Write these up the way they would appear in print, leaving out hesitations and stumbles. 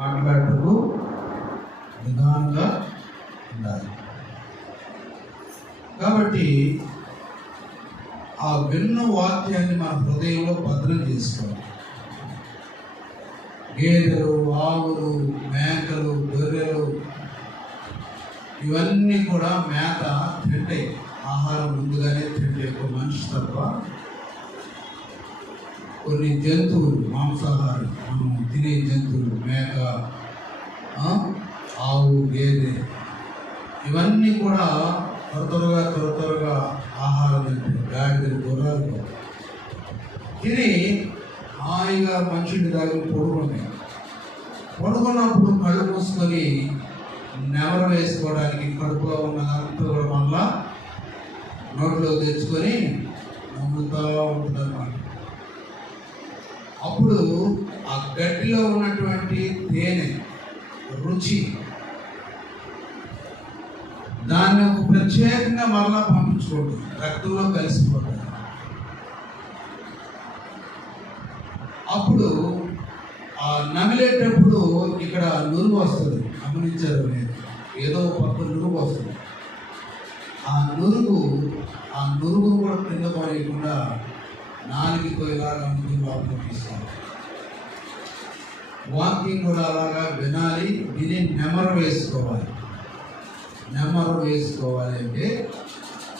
మాట్లాడుతూ నిదానంగా ఉండాలి. కాబట్టి ఆ విన్న వాక్యాన్ని మన హృదయంలో భద్రం చేసుకోవాలి. గేదెలు, ఆవులు, మేకలు, గొర్రెలు ఇవన్నీ కూడా మేత తింటాయి. ఆహారం ముందుగానే తింటే ఒక మనిషి తప్ప కొన్ని జంతువులు మాంసాహారం మనం తినే జంతువులు మేక, ఆవు, గేదె ఇవన్నీ కూడా త్వరగా ఆహారం తింటాయి. గాడిదలు, గుర్రాలు తిని హాయిగా మనుషుడి దాకా పడుకున్నప్పుడు కళ్ళు మూసుకొని నెవరు వేసుకోవడానికి కడుపులో ఉన్నదంతా కూడా మళ్ళా నోట్లో తెచ్చుకొని నమ్ముతూ ఉంటుంది అన్నమాట. అప్పుడు ఆ గడ్డిలో ఉన్నటువంటి తేనె రుచి దాన్ని ఒక ప్రత్యేకంగా మరలా పంపించుకోండి, రక్తంలో కలిసిపోతుంది. అప్పుడు ఆ నమిలేటప్పుడు ఇక్కడ నురుగు వస్తుంది. గమనించారు లేదు? ఏదో పక్క నురుగు వస్తుంది. ఆ నురుగును కూడా కింద పడేయకుండా నాలుగుతో ఇలాగా లోపల తీసుకోవాలి. వాకింగ్ కూడా అలాగా వినాలి, విని నెమరు వేసుకోవాలి. నెమరు వేసుకోవాలి అంటే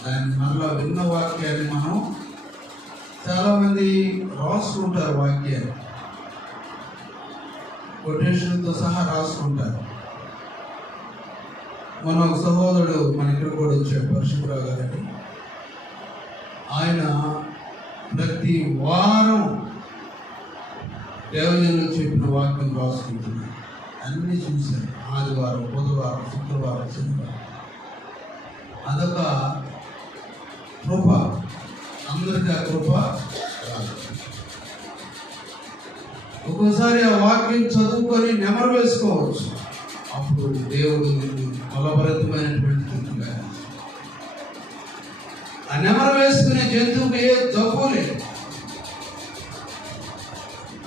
దాన్ని మళ్ళా విన్న వాక్యాన్ని మనం చాలామంది రాసుకుంటారు, వాక్యాన్ని కొటేషన్తో సహా రాసుకుంటారు. మన ఒక సహోదరుడు మన ఇక్కడ కూడా వచ్చాడు, పరిశుభ్రరావు గారని. ఆయన ప్రతి వారం దేవజనులు చెప్పిన వాక్యం రాసుకుంటున్నాడు. అన్నీ చూశాను. ఆదివారం, బుధవారం, శుక్రవారం, శనివారం. అదొక కృప. అందరికీ ఆ కృప రాదు. ఒక్కోసారి ఆ వాక్యం చదువుకొని నెమరు వేసుకోవచ్చు. అప్పుడు దేవుడు బలభరితమైనటువంటి జంతువుగా ఆ నెమరు వేసుకునే జంతువుకి ఏ జబ్బు లేదు.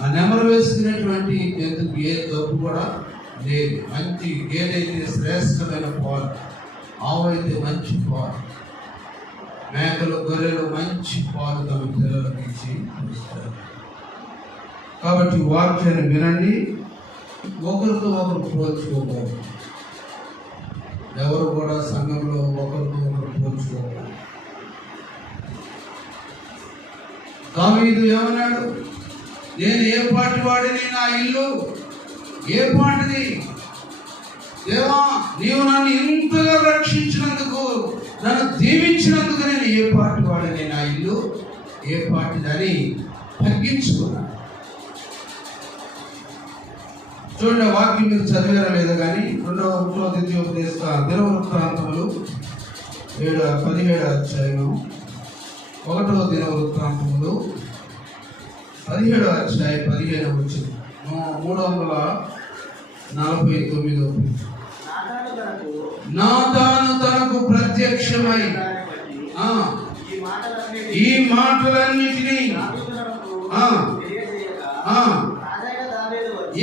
ఆ నెమరు వేసుకునేటువంటి జంతువుకి ఏ జబ్బు కూడా లేదు. మంచి గేదైతే శ్రేష్టమైన పాలు, ఆవు అయితే మంచి పాలు, మేకలు, గొర్రెలు మంచి పాలు తమ పిల్లలకు ఇచ్చి ఇస్తారు. కాబట్టి వాక్యాన్ని వినండి, ఒకరితో ఒకరు పోల్చుకోకూడదు. ఎవరు కూడా సంఘంలో ఒకరితో ఒకరు పోల్చుకోకూడదు. దావీదు ఏమన్నాడు? నేను ఏ పాటి వాడిని, నా ఇల్లు ఏ పాటిది? దేవా, నీవు నన్ను ఇంతగా రక్షించినందుకు, నన్ను దీవించినందుకు నేను ఏ పాటి వాడిని, నా ఇల్లు ఏ పాటిదని తగ్గించుకున్నాను. చూడండి, వాక్యం మీరు చదివారా లేదా కానీ 2వ దినవృత్తాంతములు 17వ అధ్యాయం, 1వ దినవృత్తాంతములు 17వ అధ్యాయం 15వ వచనం, 349. నాతాను తనకు ప్రత్యక్షమై ఈ మాటలన్నిటినీ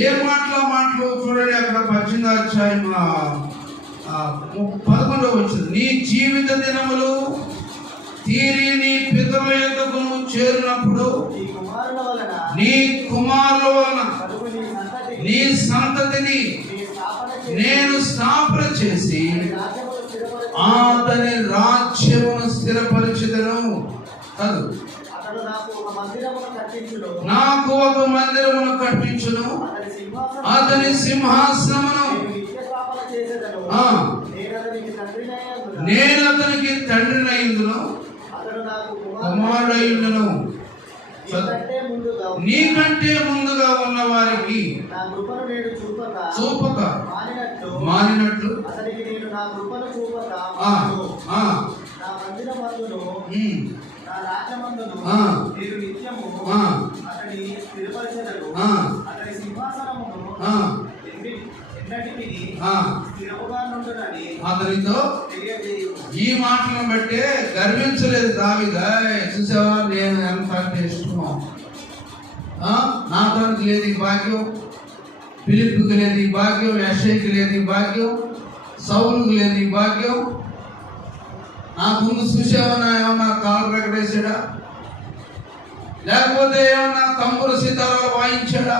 ఏ మాటలు చూడండి. అక్కడ 18వ అధ్యాయం 11వ వచనం, నీ జీవిత దినములు తీరి నీ పితరుల యొద్దకు నువ్వు చేరినప్పుడు నీ కుమారుల వలన నీ సంతతిని నేను స్థాపన చేసి అతని రాజ్యమును స్థిరపరిచెదను. నాకు ఒక మందిరమును కట్టించును, అతని సింహాసనమును నేను అతనికి తండ్రినైందును, కుమారుడైండును. నీకంటే ముందుగా ఉన్న వారికి చూపక మానినట్లు అతనితో ఈ మాటలను బట్టే గర్వించలేదు దావీదు. చూసావా, నేను ఎంత ఇష్టమో, నా తనకు లేదు ఈ భాగ్యం, ఫిలిప్పుకి లేదు ఈ భాగ్యం, యెషయాకి లేదు ఈ భాగ్యం, సౌలుకి లేదు ఈ భాగ్యం. నా ముందు చూసేవన్నా ఏమన్నా కాలు రెగడేసాడా, లేకపోతే ఏమన్నా తమ్ముడు సీతారాలు వాయించాడా,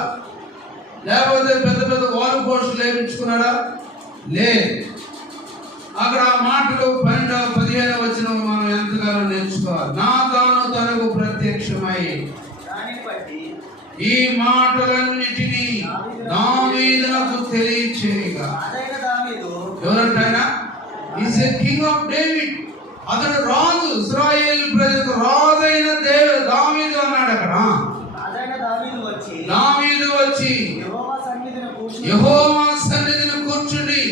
లేకపోతే పెద్ద పెద్ద వాలు పోస్టులు వేయించుకున్నాడా? లేదు. అక్కడ ఆ మాటలు 12-15 వచనం మనం ఎంతగానో నేర్చుకోవాలి. నా తాను తనకు ప్రత్యక్షమై ఈ మాటలన్నిటినీ దావీదునకు తెలియచేయగా. ఎవరంటాయన? Is a king of David. అతడు రాజు, ఇశ్రాయేలు ప్రజలకు రాజైన దావీదు అన్నాడు. అక్కడ దావీదు వచ్చి యెహోవా సన్నిధిని కూర్చుండి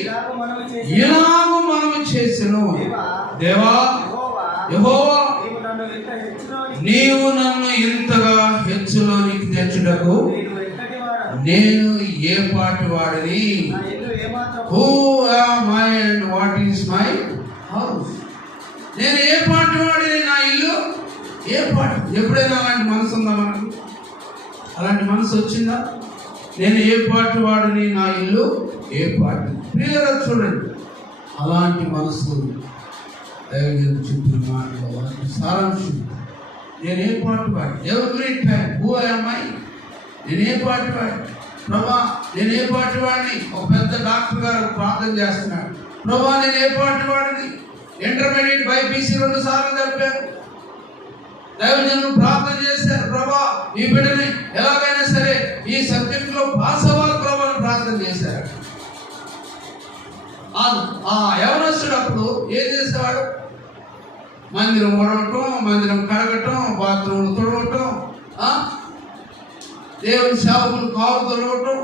ఇలాగూ మనము చేసెను. దేవా యెహోవా, నీవు నన్ను ఇంతగా హెచ్చులోనికి తెచ్చుటకు నేను ఏ పాటి వాడిని? Who am I and what is my house? నేను ఏ పాటి వాడిని? నా ఇల్లు ఏ పాటి? ఎప్పుడైనా అలాంటి మనసు ఉందా మనకు? అలాంటి మనసు వచ్చిందా? నేను ఏ పాటి వాడిని, నా ఇల్లు ఏ పాటి? ప్రియులారా చూడండి, అలాంటి మనసు దైవజనుడు చెప్పిన మాటలు అలాంటి సారాంశం. నేను ఏ పాటి వాడి? Every time who am I? నేను ఏ పాటి వాడి? ప్రభా నేను ఏ పాటి వాడిని? ఒక పెద్ద డాక్టర్ గారు ప్రార్థన చేస్తున్నాడు. ప్రభా నేను ఏ పాటి వాడిని? ఇంటర్మీడియట్ బైపీసీ 2 సార్లు చెప్పారు. దైవజనులు ప్రార్థన చేశారు, ప్రభా ఈ బిడ్డని ఎలాగైనా సరే ఈ సబ్జెక్ట్ లో పాస్ అవ్వాలి ప్రభా అని ప్రార్థన చేశారు. ఆ యవనస్తుడు అప్పుడు ఏం చేసేవాడు? మందిరం ఉడవటం, మందిరం కడగటం, బాత్రూమ్ తుడవటం, దేవుని సేవకులు కాలు తొడవటం,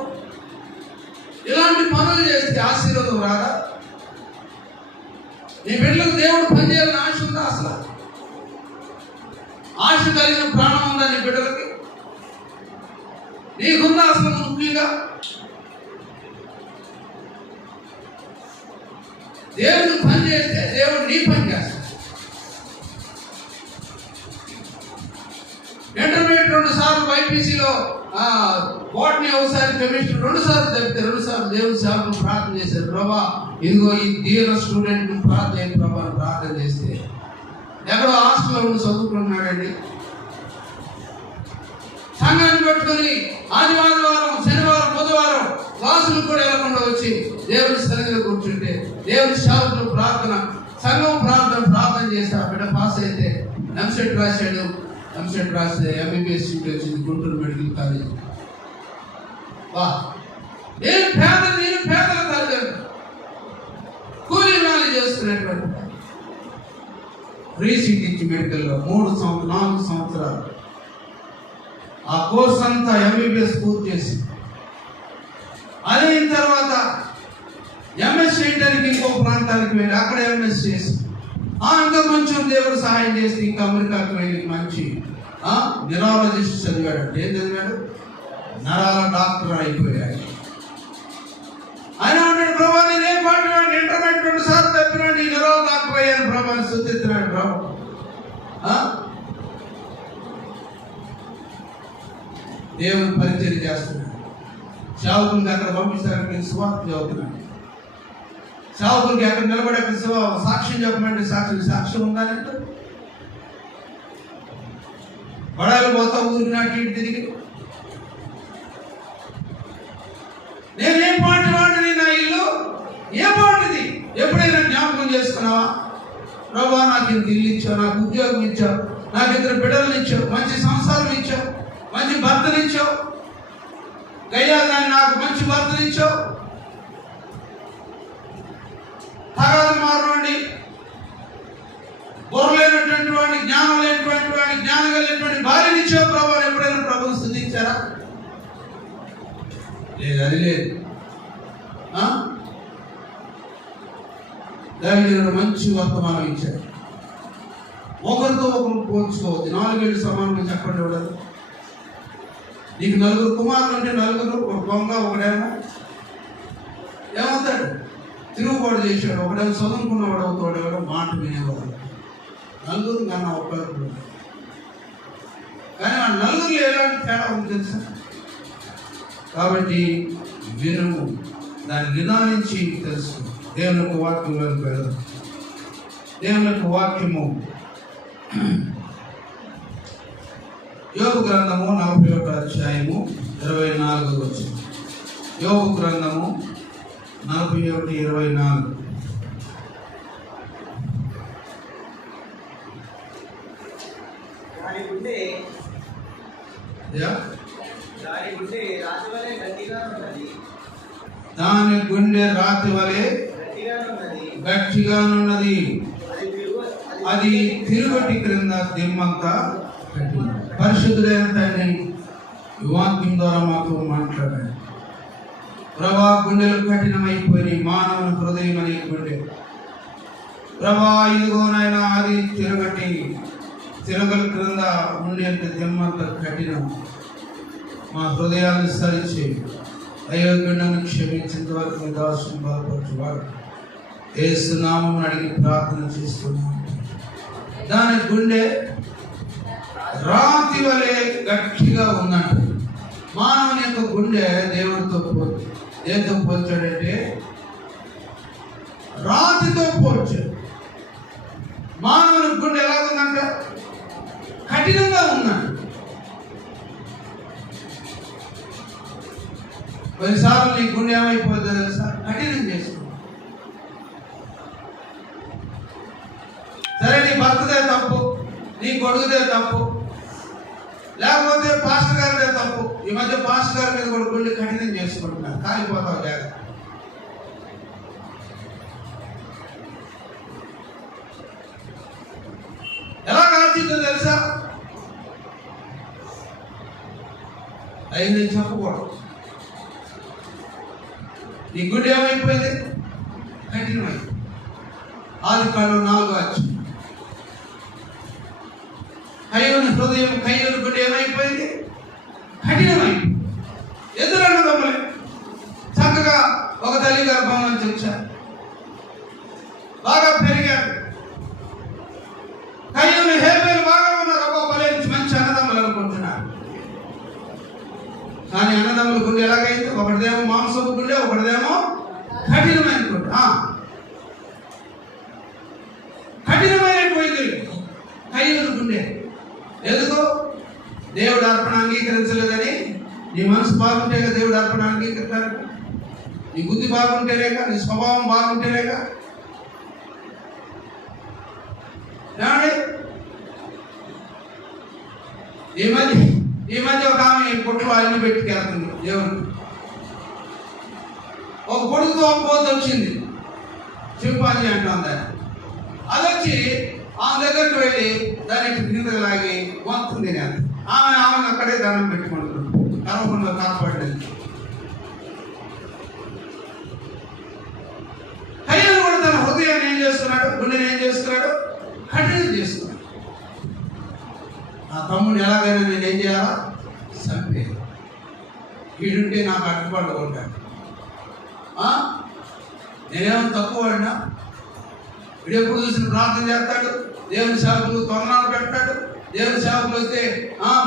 ఇలాంటి పనులు చేస్తే ఆశీర్వాదం రాదా? నీ బిడ్డలకు దేవుడు పనిచేయాలని ఆశ ఉందా? అసలు ఆశ కలిగిన ప్రాణం ఉందా నీ బిడ్డలకి? నీకుందా అసలు? ముఖ్యంగా దేవుడు పని చేస్తే దేవుడు నీ పని చేస్తాడు. ఇంటర్మీడియట్ 2 సార్లు, బైపీసీలో బాటనీ ఒకసారి, కెమిస్ట్రీ 2 సార్లు చెప్తే 2 సార్లు దేవుని సేవకులు ప్రార్థన చేశారు. ప్రభా ఇదిగో ఈ దీన స్టూడెంట్ ప్రార్థన చేయండి ప్రభా అని ప్రార్థన చేస్తే ఎక్కడో హాస్టల్లో ఉండి చదువుకుంటున్నాడండి. సంఘాన్ని పట్టుకొని ఆదివారం, శనివారం, బుధవారం క్లాసులు కూడా వెళ్ళకుండా వచ్చి దేవుని సన్నిధిలో కూర్చుంటే దేవుని సేవకులు ప్రార్థన, సంఘం ప్రార్థన చేసి ఆ బిడ్డ పాస్ అయితే ఎంసెట్ రాశాడు. ఎంసెట్ రాస్తే ఎంబీబీఎస్ సీట్ వచ్చింది గుంటూరు మెడికల్ కాలేజ్. నేను పేదల తల్లిదండ్రులు కూలీ నాలి చేస్తున్నటువంటి ఫ్రీ సీట్ ఇచ్చి మెడికల్లో 4 సంవత్సరాలు ఆ కోర్స్ అంతా ఎంబీబీఎస్ పూర్తి చేసి అయిన తర్వాత ఎంఎస్ చేయడానికి ఇంకో ప్రాంతానికి వెళ్ళి అక్కడ ఎంఎస్ చేసి ఇంకా కొంచెం దేవుడు సహాయం చేసి ఇంకా అమెరికాకి వెళ్ళి మంచి న్యూరాలజిస్ట్ చదివాడు. అంటే ఏం చదివాడు? నరాల డాక్టర్ అయిపోయాడు. ఆయన అంటాడు, ప్రభా నేను ఏం పాటు ఇంటర్మీడియట్ 2 సార్లు తప్పినాడు, ఈ నరాల డాక్టర్ అయ్యాను ప్రభాని శుద్ధిస్తున్నాడు. ప్రభు దేవుని పరిచయం చేస్తున్నాడు. సేవకులకి అక్కడ పంపిస్తారని సువార్త చదువుతున్నాడు. సేవకులకి అక్కడ నిలబడే సాక్ష్యం చెప్పమంటే సాక్ష్యం ఉందానంటే బడాయిలు పోతా ఊరినాటి ఇంటి తిరిగి నేను ఏ పాటి వాడిని, నా ఇల్లు ఏ పాటిది? ఎప్పుడైనా జ్ఞాపకం చేసుకున్నావా? ప్రభా నాకు ఇంత ఇల్లు ఇచ్చావు, నాకు ఉద్యోగం ఇచ్చావు, నాకు 2 బిడ్డలను ఇచ్చావు, మంచి సంసారం ఇచ్చావు, మంచి భర్తనిచ్చావు, గయ్యాలని నాకు మంచి భర్తనిచ్చావు, తగాదు మారుకోండి, బుర్రలేనటువంటి వాడిని, జ్ఞానం లేనటువంటి వాడిని, జ్ఞానం కలిగినటువంటి భార్యనిచ్చావు ప్రభా. ఎప్పుడైనా ప్రభుని స్తుతించారా? లేదు, అది లేదు. దానికి మంచి వర్తమానం ఇచ్చారు. ఒకరితో ఒకరు పోల్చుకోవద్దు. 4 ఏళ్ళు సమానంగా చెప్పండి. ఉండదు. నీకు 4 కుమారులు అంటే 4 ఒక దొంగ, ఒకడేమో ఏమవుతాడు? తిరుగుబాటు చేశాడు. ఒకడేమో చదువుకున్నవాడు అవుతాడు, ఎవడో మాట వినేవాడు. 4 కన్నా ఒక్కరు. కానీ ఆ 4 ఎలాంటి తేడా ఉంది తెలుసా? కాబట్టి వినుము, దాన్ని నిదానించి తెలుసు. దేవుని యొక్క వాక్యంలోకి వెళ్దాం. దేవుని యొక్క వాక్యము యోబు గ్రంథము 41వ అధ్యాయము 24వ వచనం. యోబు గ్రంథము 41:24. దాని గుండె రాతి వలె గట్టిగానున్నది, అది తిరుగటి క్రింద దిమ్మంతా. పరిశుద్ధుడైన తండ్రి, వాక్యం ద్వారా మాతో మాట్లాడాడు ప్రభా. గుండెలు కఠినమైపోయి మానవుని హృదయం అనే గుండె ప్రభా, ఇదిగోనైనా అది తిరగల క్రింద ఉండేంత దిమ్మంత కఠినం. మా హృదయాన్ని సరిచి అయోగ్యులను క్షమించేంత వరకు మీ దాసుని బలపరచువాడు. యేసు నామమున అడిగి ప్రార్థన చేస్తున్నాం. దాని గుండె రాతి వలె గట్టిగా ఉందంట. మానవుని యొక్క గుండె దేవుడితో దేంతో పోల్చాడంటే రాతితో పోల్చాడు. మానవుని గుండె ఎలా ఉందంట? కఠినంగా ఉందంట. కొన్నిసార్లు నీ గుండె ఏమైపోతుంది తెలుసా? కఠినం చేస్తుంది. సరే, నీ భర్తదే తప్పు, నీ కొడుకుదే తప్పు, లేకపోతే పాస్టర్ గారిదే తప్పు. ఈ మధ్య పాస్టర్ గారి మీద కూడా గుండె కఠినం చేసుకుంటున్నారు. కాలిపోతావు జాగ్రత్త. ఎలా కాల్చిందో తెలుసా? అయింది చెప్పకూడదు. నీ గుండె ఏమైపోయింది? కఠినమైంది. 6 కళ్ళు 4 అచ్చు. కయ్యూని హృదయం, కయ్యూని గుండె ఏమైపోయింది? కఠినమైంది. ఎదురన్నదమ్ములే చక్కగా ఒక తల్లి గర్భం నుంచి వచ్చారు, బాగా పెరిగారు. కయ్యూని హేబేలు బాగా ఉన్నారు, ఒక్కొక్కలే మంచి అన్నదమ్ములు అనుకుంటున్నారు. కానీ అన్నదమ్ముల గుండె ఎలాగైంది? ఒకటిదేమో మాంసపు గుండె, ఒకటిదేమో కఠినమైన గుండె. కఠినమైనటువంటి కయ్యూని గుండె. ఎందుకు? దేవుడు అర్పణ అంగీకరించలేదని. నీ మనసు బాగుంటేగా దేవుడు అర్పణ అంగీకరిస్తారు. నీ బుద్ధి బాగుంటేలేక, నీ స్వభావం బాగుంటేలేక. ఈ మధ్య ఒక ఆమె కొట్లు అన్ని పెట్టుకెళ్తుంది దేవుడు. ఒక కొడుకుతో ఒక పోతు వచ్చింది, చింపాంజీ అంటాం దాన్ని. అది వచ్చి ఆమె దగ్గరికి వెళ్ళి దాన్ని కిందకి లాగి వంతుంది. ఆమెను అక్కడే దండం పెట్టుకుంటుంది, కరవకుండా కాపాడలేదు. కయ్యూను కూడా తన హృదయాన్ని ఏం చేస్తున్నాడు? గుండెని ఏం చేస్తున్నాడు? కఠినం చేస్తున్నాడు. నా తమ్ముడు ఎలాగైనా నేను ఏం చేయాలా? చంపే. వీడుంటే నాకు అడ్డుపడ్డ ఉంటాడు. నేనేమో తక్కువ వాడినా? వీడు ఎప్పుడు చూసిన ప్రార్థన చేస్తాడు, దేవుని సేవకులు తొందరలు పెడతాడు, దేవుని సేవకులు వస్తే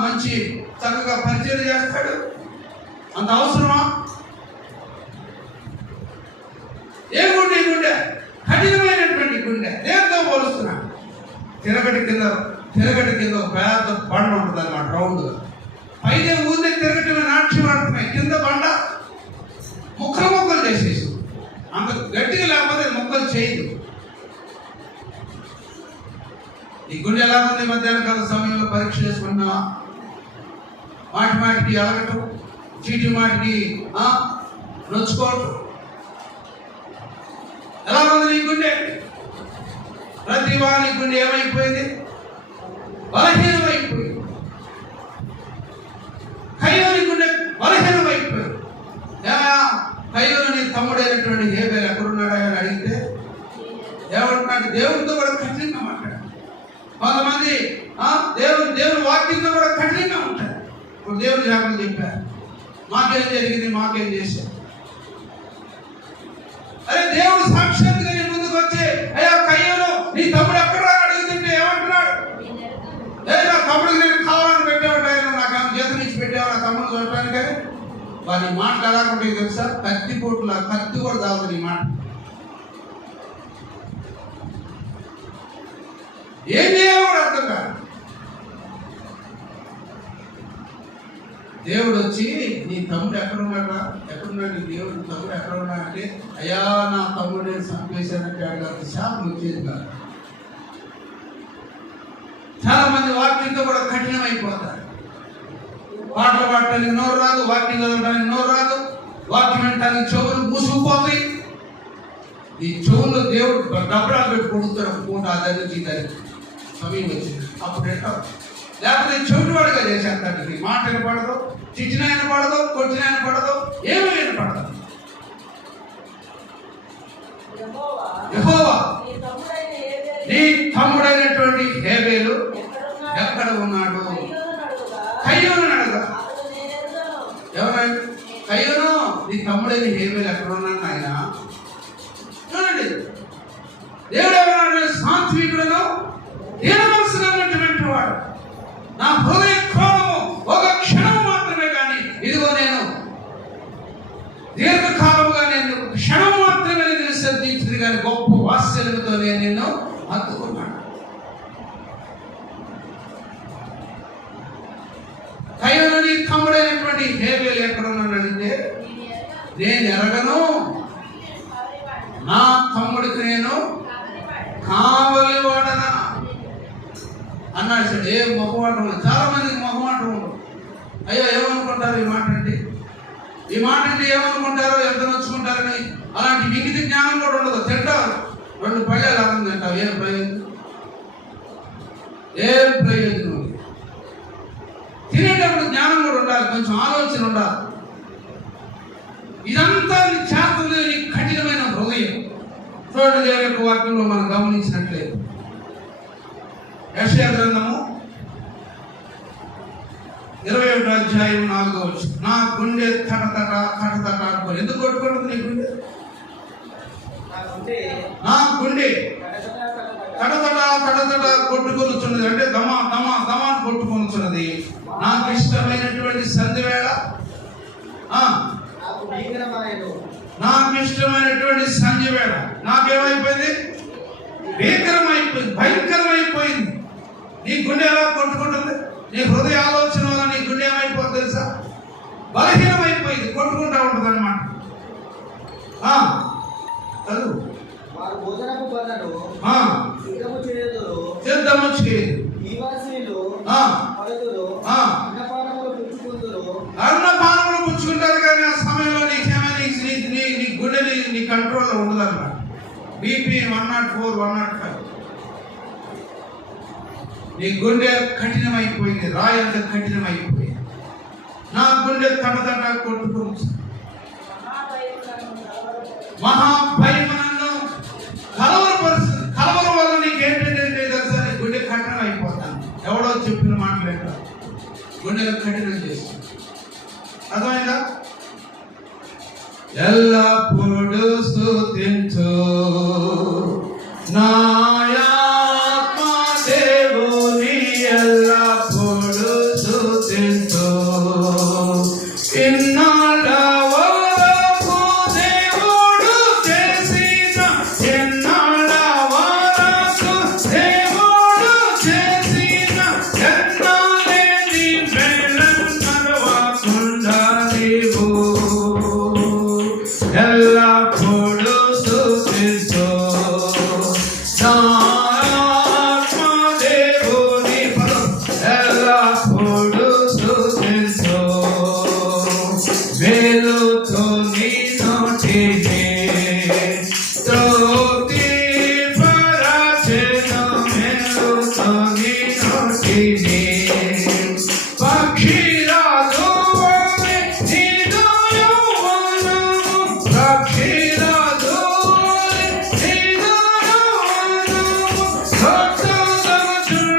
మంచి చక్కగా పరిచయం చేస్తాడు. అంత అవసరమా? ఏ గుండె? గుండె కఠినమైనటువంటి గుండె. దేంతో పోలుస్తున్నాడు? తిరగటి కింద ఒక పెద్ద బండ ఉంటుంది అన్నమాట, రౌండ్గా. పైన ఊరినే తిరగటమే నాట్యం ఆడుతున్నాయి, కింద బండ ముక్కలు చేసేసి. అంత గట్టిగా లేకపోతే ముక్కలు చేయదు. ఈ గుండె ఎలా ఉంది? మధ్యాహ్న కాల సమయంలో పరీక్ష చేసుకున్నావా? మాటికి అలగటం, చీటి మాటికి నొచ్చుకోవటం. ఎలా ఉంది నీ గుండె? ప్రతి వారి గుండె ఏమైపోయింది? బలహీనమైపోయింది. కయ్యూని గుండె బలహీనమైపోయింది. కయ్యూని నీ తమ్ముడైనటువంటి హేబేలు ఎక్కడున్నాడా అని అడిగితే ఏమంటున్నాడు? దేవుడితో కూడా కఠినంగా మాట్లాడాడు. కొంతమంది దేవుని వాక్యంతో కూడా కఠినంగా ఉంటారు. ఇప్పుడు దేవుడు జాగ్రత్త చెప్పారు, మాకేం జరిగింది, మాకేం చేశారు. అరే, దేవుడు సాక్షాత్తుగా నీ ముందుకు వచ్చి, అయ్యా కయ్యూను, నీ తమ్ముడు ఎక్కడ అడుగుతుంటే ఏమంటున్నాడు? నా తమ్ముడికి నేను కావాలని పెట్టేవాడు, ఆయన నాకు జీతం ఇచ్చి పెట్టేవాడు నా తమ్ముడు చూడటానికి. వాడిని మాటలు ఎలా ఉంటాయి తెలుసా? కత్తి పోట్ల కత్తి కూడా తాగుతుంది ఈ మాట. ఏం చేయాలో కూడా అర్థం కాదు. దేవుడు వచ్చి నీ తమ్ముడు ఎక్కడున్నాడా, ఎక్కడున్నాడు నీ దేవుడు తమ్ముడు ఎక్కడ ఉన్నా అంటే, అయ్యా నా తమ్ముడు నేను చంపేశానంటే అడిగారు శాపం వచ్చేది కాదు. చాలా మంది వాక్యంతో కూడా కఠినమైపోతారు. పాటలు పాడటానికి నోరు రాదు, వాక్యం చదవడానికి నోరు రాదు, వాక్యం వినటానికి చెవులు మూసుకుపోతాయి. ఈ చెవుల్లో దేవుడు డబ్బులు పెట్టి కొడుతారు పూట అదని సమయం వచ్చింది అప్పుడు ఎట్టావు. లేకపోతే చెవిటి వాడుగా చేసేస్తాడు. నీ మాట వినపడదు, చిచ్చిన వినపడదు, కొట్టిన వినపడదు, ఏమీ వినపడదు. యెహోవా నీ తమ్ముడైనటువంటి హేబేలు ఎక్కడ ఉన్నాడు? కయ్యూను అడగా. ఎవరైనా కయ్యూను నీ తమ్ముడైన హేబేలు ఎక్కడ ఉన్నాడు ఆయన? చూడండి, దేవుడు ఎవరన్నా సాత్వికుడును దీన మనసులో ఉన్నటువంటి వాడు. నా హృదయ కోపము ఒక క్షణం మాత్రమే, కానీ ఇదిగో నేను దీర్ఘకాలముగా నేను క్షణం మాత్రమే నేను శ్రద్ధించింది, కానీ గొప్ప వాత్సల్యముతో నేను నిన్ను హత్తుకున్నాను. కయ్యూను నీ తమ్ముడైనటువంటి హేబేలు ఎక్కడ ఉన్నాడు అంటే, నేను ఎరగను, నా తమ్ముడికి నేను కావలి వాడనా అన్నాడు. సార్ ఏ మొహమాటం ఉండదు. చాలా మందికి మొహమాటం ఉండదు. అయ్యో ఏమనుకుంటారు ఈ మాట అంటే, ఈ మాట అంటే ఏమనుకుంటారో, ఎంత నచ్చుకుంటారని అలాంటి మిగిలిన జ్ఞానం కూడా ఉండదు. తింటారు, 2 పళ్ళేలు ఆనందం తింటావు. ఏం ప్రయోజనం? ఏం ప్రయోజనం? తినేటప్పుడు జ్ఞానం కూడా ఉండాలి, కొంచెం ఆలోచన ఉండాలి. ఇదంతా చేస్తుంది నీ కఠినమైన హృదయం. చూడండి, దేవుని యొక్క వాక్యంలో మనం గమనించినట్లేదు. యెషయా గ్రంథము 21వ అధ్యాయం 4వ వచనం. నా గుండె తటతట తటతట అనుకో. ఎందుకు కొట్టుకుంటుంది నీ గుండె? నా గుండె తటతట తటతట కొట్టుకొనుచున్నది. అంటే దమా దమా దమా కొట్టుకొనుచున్నది. నాకు ఇష్టమైనటువంటి సంధి వేళ, నాకు ఇష్టమైనటువంటి సంధి వేళ నాకేమైపోయింది? భీకరమైపోయింది, భయంకరమైపోయింది. నీ గుండె ఎలా కొట్టుకుంటుంది? నీ హృదయ ఆలోచన వల్ల నీ గుండె ఏమైపోతుంది తెలుసా? బలహీనమైపోయింది, కొట్టుకుంటా ఉంటుంది అనమాట. సిద్ధము చేయదు. అన్నపానములు పుచ్చుకుంటారు, కానీ ఆ సమయంలో నీ గుండె నీ కంట్రోల్లో ఉండదు అన్నమాట. బీపీ 104, 105. నీ గుండె కఠినమైపోయింది, రాయంత కఠినమైపోయింది. నా గుండె తటతట కొట్టుకుంది. మహాభయం నన్ను కలవరపరుస్తుంది. కలవరం వల్ల నీకేంటంటే తెలుసా? నీ గుండె కఠినం అయిపోతాను. ఎవడో చెప్పిన మాటలేట గుండె కఠినం చేస్తుంది. అర్థమైందా? ఎల్లప్పుడు స్తుతించు నా ఆత్మ దేవుని, ఎల్లప్పుడు స్తుతించు. ఇన్నాళ్ళ వరకు దేవుడు చేసిన, ఎన్నాళ్ళ వరకు దేవుడు చేసిన ఎన్నాలేని మేళ్ళను మరువకుండా నీవు ఎల్లప్పుడు స్తుతించు నా ఆత్మ దేవుని, ఎల్లప్పుడు స్తుతించు. మేలుతో నీ నోటిని తృప్తిపరచెను, మేలుతో నీ నోటిని పక్షిరాజు వలె నీదు యౌవనము, పక్షిరాజు వలె నీదు యౌవనము భక్తులనుచుండుగా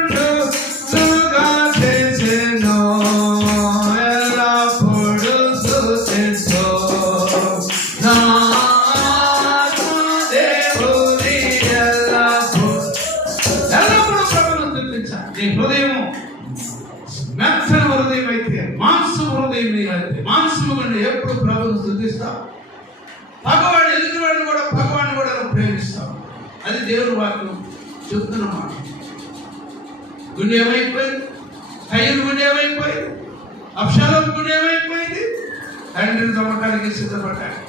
చేసెను. ఎల్లప్పుడు స్తుతించు నా ఆత్మ దేవుని, ఎల్లప్పుడు ప్రభువును స్తుతించాలి. నీ హృదయము మెత్తని హృదయం అయితే, మాంసము హృదయం అయితే, మాంసము కంటే ఎప్పుడు ప్రభువును స్తుతిస్తాం, పగవాడిని ఎదుటివాడిని కూడా పగవాడిని కూడా ప్రేమిస్తాం. అది దేవుని వాక్యం చెప్తున్న మాట. గుండె ఏమైపోయింది? కయ్యూరు గుండె ఏమైపోయింది? అబ్షాలోము గుండె ఏమైపోయింది? తండ్రిని చంపడానికి సిద్ధపడ్డాడు,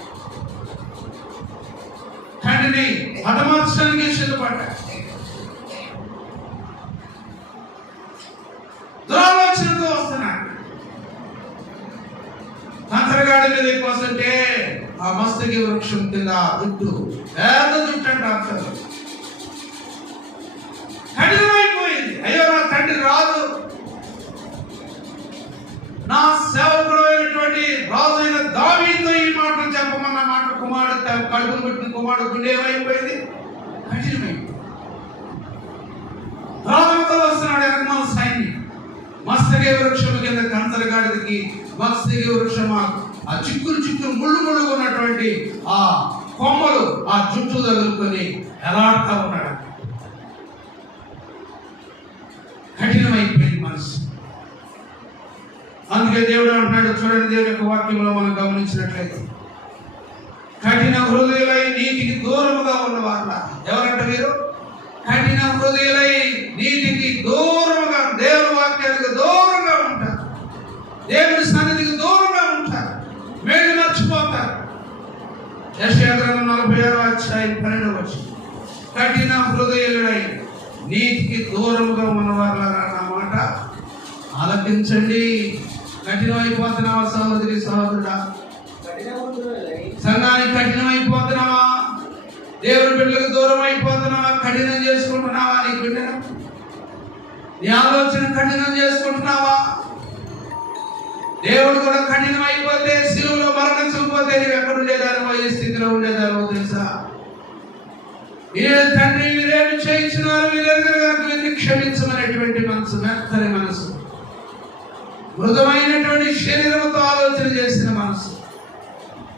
తండ్రిని హతమార్చడానికి సిద్ధపడ్డాడు. దురాలోచనతో వస్తున్నాడు. కంచరగాడి మీద ఎక్కువస్తుంటే ఆ మస్తకి వృక్షం కింద జుట్టు, పెద్ద జుట్టు అంటే అర్థం కఠినమైపోయింది. అయ్యో నా తండ్రి రాజు, నా సేవకుడు అయినటువంటి రాజు అయిన దావీదుతో ఈ మాటలు చెప్పమన్న మాట కుమారుడు కడుపును పెట్టిన కుమారుడు గుండె ఏమైపోయింది? కఠినమైపోయింది. రాజుతో వస్తున్నాడు వెనకమాల సైన్యం. మస్తకి వృక్షం కింద కంచరగాడికి మస్తకి వృక్షం ఆ చిక్కులు ముళ్ళు ఉన్నటువంటి ఆ కొమ్మలు ఆ జుట్టు తగులుకొని ఎలాడుతూ ఉన్నాడు. కఠినమైపోయింది మనసు. అందుకే దేవుడు అంటున్నాడు, చూడండి దేవుని యొక్క వాక్యంలో మనం గమనించినట్లయితే, కఠిన హృదయులై నీటికి దూరముగా ఉన్నవారు. ఎవరంట మీరు? కఠిన హృదయులై నీటికి దూరముగా, దేవుని వాక్యానికి దూరంగా ఉంటారు, దేవుని సన్నిధికి దూరంగా ఉంటారు, మేలు మర్చిపోతారు. యెషయా గ్రంథం 46:12 కఠిన హృదయులై నీటికి దూరముగా ఉన్నవారు అన్నమాట ఆలకించండి. కఠినమైపోతున్నావా సహోదరి సహోదరుడా? సంఘానికి కఠినమైపోతున్నావా? దేవుని బిడ్డలకు దూరం అయిపోతున్నావా? కఠినం చేసుకుంటున్నావా? నీ బిడ్డను నీ ఆలోచన కఠినం చేసుకుంటున్నావా? దేవుడు కూడా కఠినం అయిపోతే, శిలువలో మరణించకపోతే నీవు ఎక్కడ ఉండేదానివో, ఏ స్థితిలో ఉండేదానివో తెలుసా? తండ్రి మీరేమి చేయించినారు, వీరిని క్షమించమనేటువంటి మనసు, మెత్తని మనసు, మృదుమైనటువంటి శరీరంతో ఆలోచన చేసిన మనసు,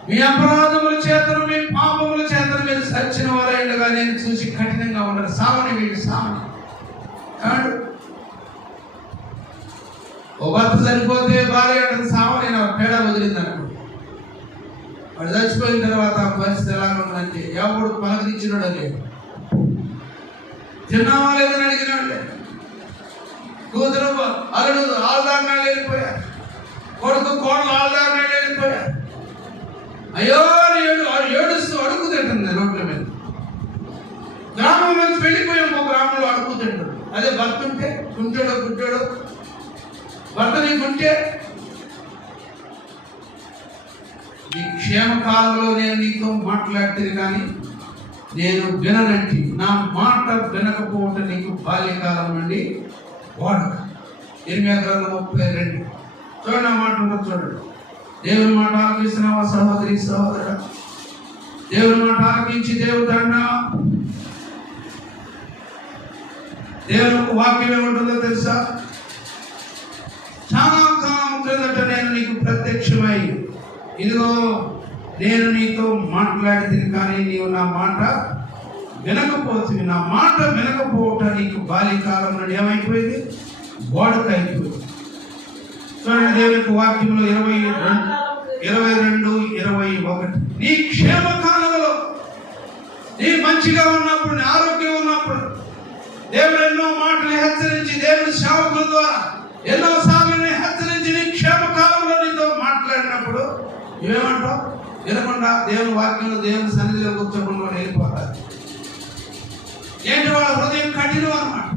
మీ అపరాధముల చేతను మీ పాపముల చేతను మీరు సచ్చిన వారైనగా నేను చూసి కఠినంగా ఉండరు. సావని వీడు సావని కాడు. ఓ భర్త చనిపోతే భార్య అంటే సావని తేడా వదిలిందనుకో, వాడు చచ్చిపోయిన తర్వాత పరిస్థితి ఎలా ఉందంటే ఎవడు పలకరించినాడు లేదు, తిన్నావా లేదని అడిగినాడు, కూతురు అల్లుడు ఆల్దారినాడు వెళ్ళిపోయారు, కొడుకు కోడలు ఆల్దారినాడు వెళ్ళిపోయారు. అయ్యో ఏడుస్తూ అడుగుతుంటుంది రోడ్ల మీద. గ్రామం నుంచి వెళ్ళిపోయాం, ఒక గ్రామంలో అడుగుతుంటాడు. అదే భర్త ఉంటే కుంటాడో గుడ్డాడో, భర్త నీకుంటే నీ క్షేమకాలంలో నేను నీతో మాట్లాడితే కానీ నేను విననంటి, నా మాట వినకపోవటం నీకు బాల్యకాలం నుండి వాడక. 8:32 చూడండి ఆ మాట ఉంటుంది, చూడండి. దేవుని మాట ఆలకిస్తున్నావా సహోదరి సహోదరుడా? దేవుని మాట ఆలకించి దేవుడు అన్నావా? దేవుని వాక్యం ఏముంటుందో తెలుసా? చాలా కాలం క్రిందట నేను నీకు ప్రత్యక్షమై ఇదిగో నేను నీతో మాట్లాడితే కానీ నీవు నా మాట వినకపోతే, నా మాట వినకపోవటం నీకు బాల్యకాలం నుండి ఏమైపోయింది? వాడుకైపోయింది. చూడండి దేవుని వాక్యంలో 22:21 నీ క్షేమకాలంలో, నీ మంచిగా ఉన్నప్పుడు, నీ ఆరోగ్యం ఉన్నప్పుడు దేవుడు ఎన్నో మాటలు హెచ్చరించి, దేవుని సేవకుల ద్వారా ఎన్నో సార్లు హెచ్చరించి నీ క్షేమకాలంలో నీతో మాట్లాడినప్పుడు ఏమంటావు? వినకుండా దేవుని వాక్యంలో దేవుని సన్నిధిలో కూర్చోకుండా వెళ్ళిపోతారు. ఏంటి? వాళ్ళ హృదయం కఠినం అన్నమాట.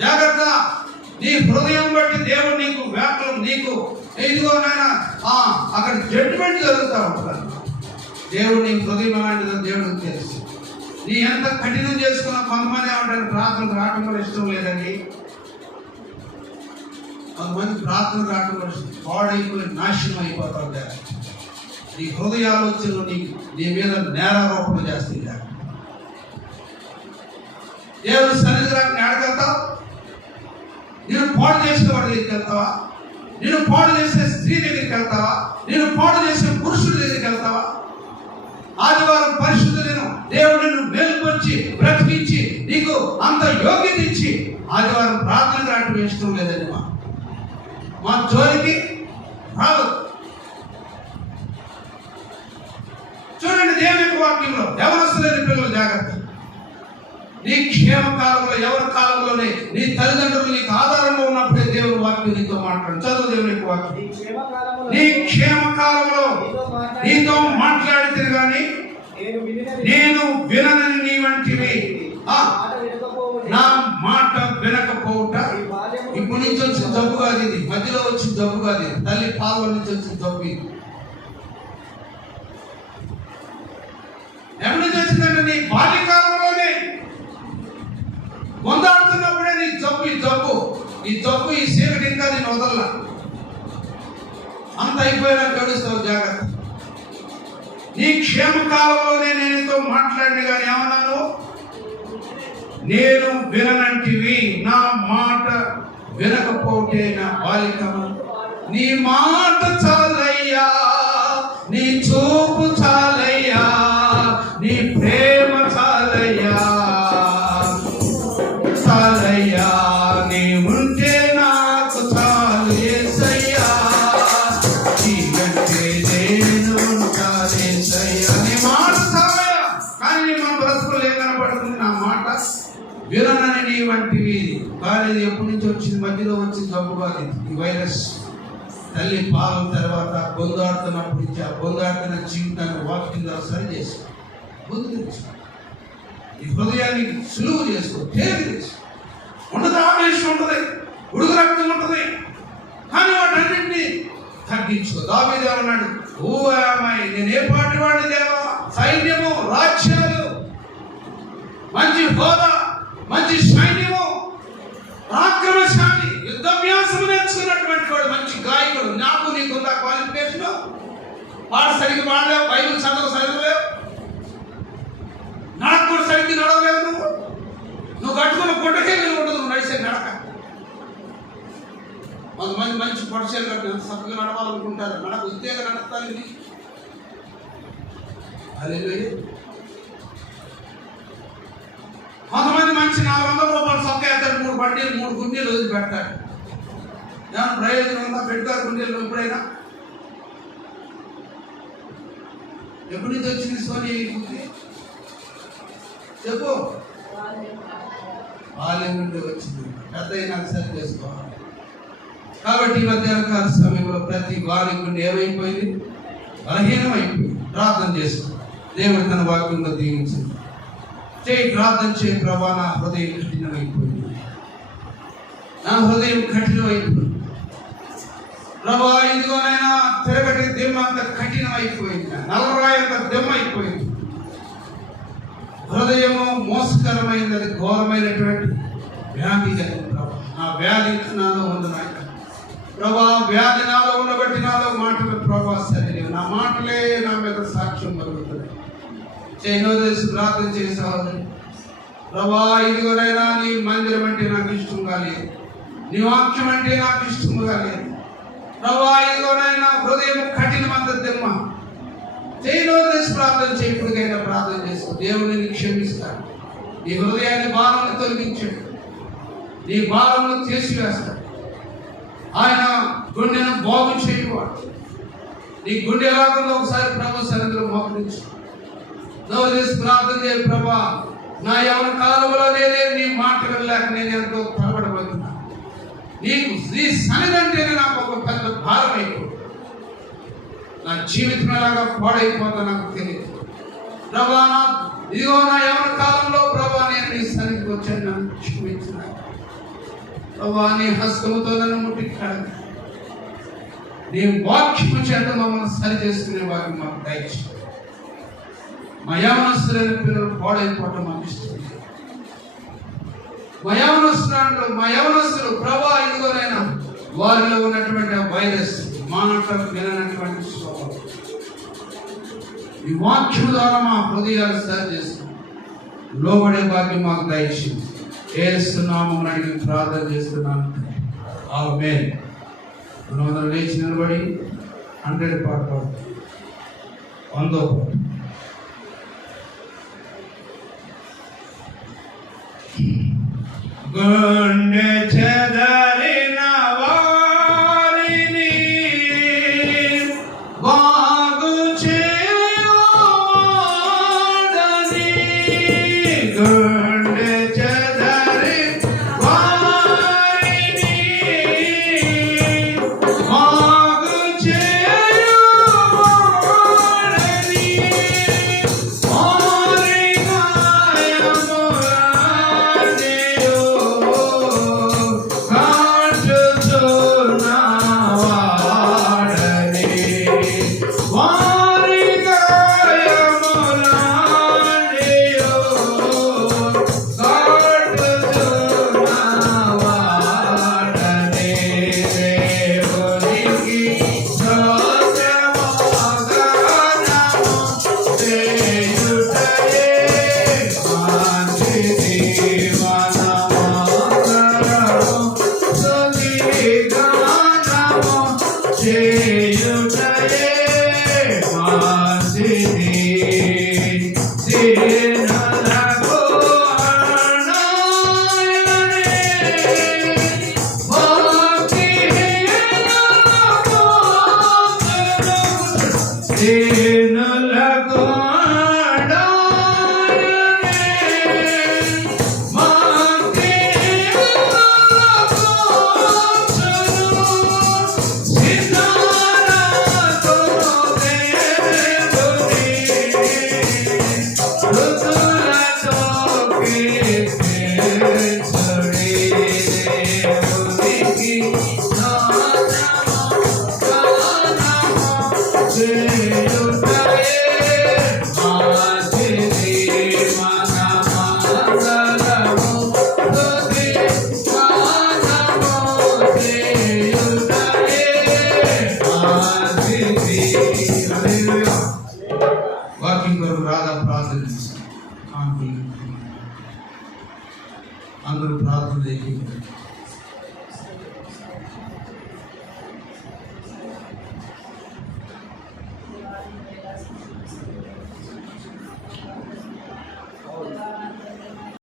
జాగ్రత్త. నీ హృదయం బట్టి దేవుడు నీకు వ్యాపారం, నీకు ఇదిగో నాయన అక్కడ జడ్జిమెంట్ జరుగుతూ ఉంటారు. దేవుడు నీ హృదయం అలాంటిదో దేవుడికి తెలుసు. నీ ఎంత కఠినం చేసుకున్నా కొంతమంది ఏమంటారు, ప్రార్థనకు రావడం కూడా ఇష్టం లేదండి. కొంతమంది ప్రార్థన రావడం కూడా పాడైపోయి నాశనం అయిపోతా ఉంటారు. నీ హృదయ ఆలోచనలు నీ మీద నేరారోపణ చేస్తాయి. దేవుడు సన్నిధిని అడగలుగుతావు? నేను పాడు చేసిన వాడి దగ్గరికి వెళ్తావా? నేను పాడు చేసే స్త్రీ దగ్గరికి వెళ్తావా? నేను పాడు చేసే పురుషుడి దగ్గరికి వెళ్తావా? ఆదివారం పరిశుద్ధులను దేవుడు నిన్ను మేలుకొచ్చి బ్రతికించి నీకు అంత యోగ్యత ఇచ్చి ఆదివారం ప్రార్థన రావడం ఇష్టం లేదండి. మా జోలికి రాదు. వాక్యంలో యవనస్తులైన పిల్లలు జాగ్రత్త. నీ క్షేమ కాలంలో, ఎవరి కాలంలోనే నీ తల్లిదండ్రులు నీకు ఆధారంలో ఉన్నప్పుడే దేవుని వాక్యం నీతో మాట్లాడు. చదువు దేవుని యొక్క వాక్యం. నీ క్షేమ కాలంలో నీతో మాట్లాడితే గాని నేను వినని నీ వంటివి నా మాట వినకపోవుట. ఇప్పటి నుంచి వచ్చిన జబ్బు కాదు ఇది, మధ్యలో వచ్చిన జబ్బు కాదు ఇది, తల్లి పాల నుంచి వచ్చిన జబ్బు ఇది. ఎక్కడి నుంచి వచ్చిందంటే నీ బాల్యకాలంలోనే పొందాడుతున్నప్పుడే నీ జబ్బు. ఈ జబ్బు ఈ చీకటి ఇంకా నేను వదల. అంత అయిపోయినా గడుస్తావు. జాగ్రత్త. నీ క్షేమ కాలంలోనే నేనుతో మాట్లాడి కానీ ఏమన్నాను? నేను విననంటివి, నా మాట వినకపోతే నా బాలికము. నీ మాట చాలయ్యా, నీ చూపు చాలయ్యా, నీ ప్రేమ చాలయ్యా, చాలయ్యా, నీ ఉంటే నాకు చాలు యేసయ్యా, నీకంటే నేను ఉంటాను యేసయ్యా. నీ మాట చాలయ్యా. కానీ మన బ్రతుకులు ఏం కనపడుతుంది? నా మాట వినని నీ వంటివి. కానీ ఇది ఎప్పటి నుంచి వచ్చింది? మధ్యలో వచ్చింది జబ్బు కాదు ఈ వైరస్. తల్లి పాలు తర్వాత బొందాడుతున్నప్పటి నుంచి ఆ బొందాడుతున్న జీవితాన్ని వాక్యం ద్వారా సరి చేసుకో. ఈ హృదయాన్ని సులువు చేసుకో, తేలిక చేసుకో. ఉండదు, ఆవేశం ఉంటుంది, ఉడుకు రక్తం ఉంటుంది, కానీ వాటన్నింటినీ తగ్గించుకో. దావీదు అన్నాడు, ఓ అమ్మాయి నేను ఏ పాటి వాడి దేవా, సైన్యము, రాజ్యాలు, మంచి హోదా, మంచి సైన్యము, పరాక్రమశాలి, యుద్ధాభ్యాసం నేర్చుకున్నటువంటి వాడు, మంచి గాయకుడు. నాకు నీకుందా క్వాలిఫికేషన్? వాడు సరిగ్గా వాడలేవు, బైబిల్ చదవలేవు, నాకు కూడా సరిగ్గా నడవలేవు. నువ్వు కట్టుకున్న పొట్టకే మీరు ఉండదు, నువ్వు నడిచే నడక. కొంతమంది మంచి పొట్టసేలు కట్టిన చక్కగా నడవాలనుకుంటారు, నడక ఉద్యోగం నడుపుతాను. హల్లెలూయా. కొంతమంది మంచి 400 రూపాయలు చొక్కా వేస్తాడు, 3 బండీలు 3 గుండీలు వదిలి పెడతాడు. ఏమన్నా ప్రయోజనం ఉందా? పెడతారు గుండీలు ఎప్పుడైనా? ఎప్పటి నుంచి వచ్చింది సోని బుద్ధి? చెప్పు. బాల్యం నుండి వచ్చింది, పెద్ద అయినా సరి చేసుకోవాలి. కాబట్టి ఈ మధ్యాహ్నకాల సమయంలో ప్రతి బాలిక ఏమైపోయింది? బలహీనం అయిపోయింది. ప్రార్థన చేసుకో. దేవుడు తన వాక్యంలో దీవించింది. ప్రార్థన చేయి. ప్రభా, నా హృదయం కఠినమైపోయింది, నా హృదయం కఠినమైపోయింది. ప్రభా, ఇదిగోనైనా తిరగటి దెమ్మ అంత కఠినమైపోయింది, నల్లరాయి అంత దెమ్మ అయిపోయింది. హృదయము మోసకరమైనది, అది ఘోరమైనటువంటి వ్యాధి కలిగింది. ప్రభా, నా వ్యాధి నాలో ఉంది నాయన. ప్రభా, వ్యాధి నాలో ఉండబట్టి నాలో మాటలు ప్రభా సరిలేవు. నా మాటలే నా మీద సాక్ష్యం కలుగుతుంది. చేసి ప్రార్థన చేసేవాళ్ళు. ప్రభా, ఇదిగోనైనా నీ మందిరం అంటే నాకు ఇష్టంగా లేదు, నీ వాక్యం అంటే నాకు ఇష్టంగా లేదు. ప్రభా, ఇదిగోనైనా హృదయం కఠినమంత దెమ్మ. చేసి ప్రార్థన చేయి. ఇప్పటికైనా ప్రార్థన చేసుకో. దేవుడిని క్షమిస్తాడు. నీ హృదయాన్ని భారాన్ని తొలగించాడు, నీ భారమును తీసివేస్తాడు. ఆయన గుండెను బాగు చేయవాడు. నీ గుండె ఎలాగుందో ఒకసారి ప్రభు సన్నిధిలో మోకరించు. నువ్వు చేసి ప్రార్థన చేయ. ప్రభా, నా యవన కాలంలో నేనే నీ మాట వెళ్ళలేక నేను ఎంతో తలబడబోతున్నా. నీకు నీ సన్నిధంటేనే నాకు ఒక పెద్ద భారం అయిపోయింది. నా జీవితం ఎలాగా పాడైపోతా నాకు తెలియదు. ప్రభా, ఇదిగో నా యవన కాలంలో ప్రభా నేను నీ సన్నిధికి వచ్చాను, నన్ను క్షమించిన. ప్రభా, నీ హస్తముతో నన్ను ముట్టించాడు. నీ వాక్యము చేత మమ్మల్ని సరి చేసుకునే వారికి మాకు దయచేయి. మా యవనస్తులైన పిల్లలు పాడైపోవటం మాకు ఇష్టం. మా యవనస్తులు ప్రభా, ఇదిగోనైనా వారిలో ఉన్నటువంటి వైరస్, మానటం వినటువంటి స్వభావం, ఈ వాక్యం ద్వారా మా హృదయాలు సరి చేసుకుని లోబడే భాగ్యం మాకు దయచేయండి. యేసు నామమున అడిగి ప్రార్థన చేస్తున్నాను. ఆమేన్. మనం లేచి నిలబడి 100 పాట పాడు. 100వ పాట. గుండె చెదరిన వారిని బాగు చేయు వాకింగ్ కొరకు రాధా ప్రార్థన చేశారు. అందరూ ప్రార్థన చేసి